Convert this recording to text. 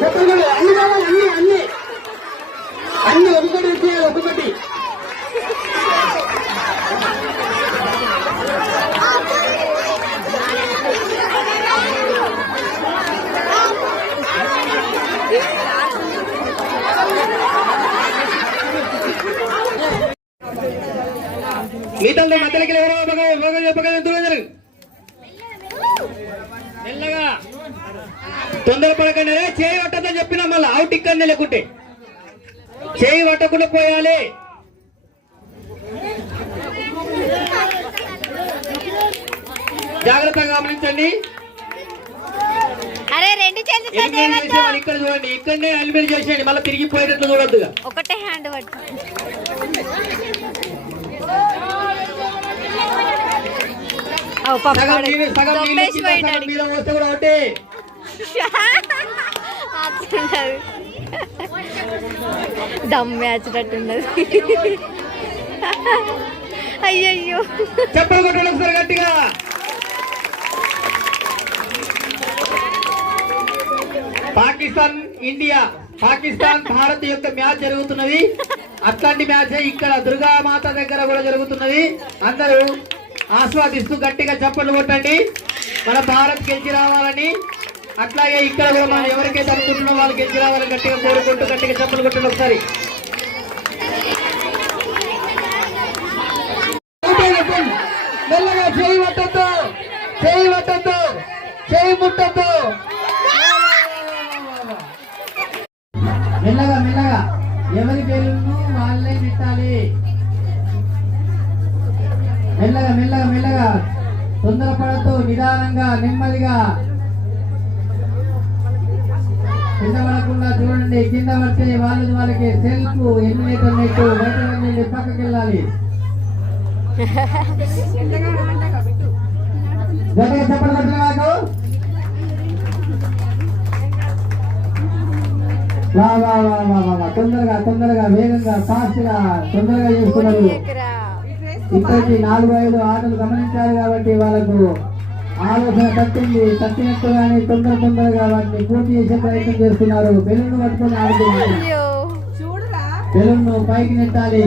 చెప్పండి అన్ని కావాలి అన్ని అన్ని అన్ని ఒక్కొక్కటి ఇచ్చేయాలి ఒక్కొక్కటి మీతో మధ్యలోకి ఎవరో చెప్పగలరు మెల్లగా తొందరపడకండి చేయి పట్టదని చెప్పినా మళ్ళీ అవుట్ ఇక్కడ లేకుంటే చేయి పట్టకుండా పోయాలి జాగ్రత్తగా గమనించండి ఇక్కడ చూడండి ఇక్కడనే ఎలిమినేట్ చేసేయండి మళ్ళీ తిరిగిపోయేటట్లు చూడొద్దుగా ఒకటే హ్యాండ్ పట్టు దమ్మేచ్చినట్టున్నది అయ్యయ్యో చెప్పలు కొట్టండి ఒకసారి గట్టిగా పాకిస్తాన్ ఇండియా పాకిస్తాన్ భారత్ యొక్క మ్యాచ్ జరుగుతున్నది అట్లాంటి మ్యాచ్ ఇక్కడ దుర్గామాత దగ్గర కూడా జరుగుతున్నది అందరూ ఆస్వాదిస్తూ గట్టిగా చప్పట్లు కొట్టండి మన భారత్ గెలిచి రావాలని అట్లాగే ఇక్కడ కూడా మనం ఎవరికైతే అనుకుంటున్నాం వాళ్ళు గెలిచి రావాలని గట్టిగా కోరుకుంటూ గట్టిగా చప్పట్లు కొట్టండి ఒకసారి మెల్లగా చేయి పట్టద్దు చేయి పట్టద్దు చేయి ముట్టద్దు మెల్లగా మెల్లగా ఎవరి పేరును వాళ్ళే పెట్టాలి మెల్లగా మెల్లగా మెల్లగా తొందరపడద్దు నిదానంగా నెమ్మదిగా కింద పడకుండా చూడండి కింద పడితే వాళ్ళకి సెల్ఫ్ ఎలిమినేటర్ నెట్టు బయట పక్కకి వెళ్ళాలి గట్టిగా చెప్పండి నాకు తొందరగా తొందరగా వేగంగా ఫాస్ట్ గా తొందరగా చేస్తున్నారు ఇప్పటికీ 4-5 ఆటలు గమనించారు కాబట్టి వాళ్ళకు ఆలోచన తట్టినట్టుగానే తొందరగా వాటిని పూర్తి చేసే ప్రయత్నం చేస్తున్నారు బెలూన్ పట్టుకొని ఆడుతున్నారు బెలూన్ పైకి నెట్టాలి